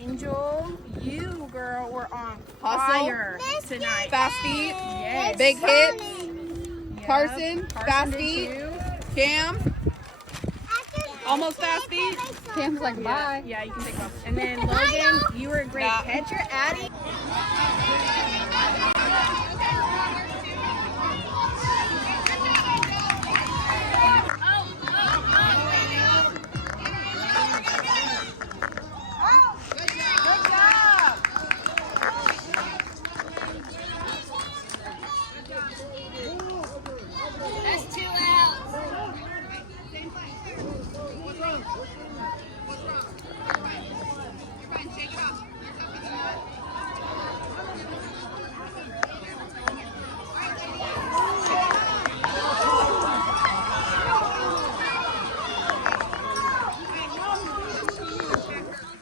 Angel, you girl were on Hustle. fire tonight. Fast feet. Yes. Big hits. Yep. Carson, fast did feet. too. Cam, almost fast feet. Cam's like, bye. Yeah, you can take off. And then Logan, you were a great catcher. Addie.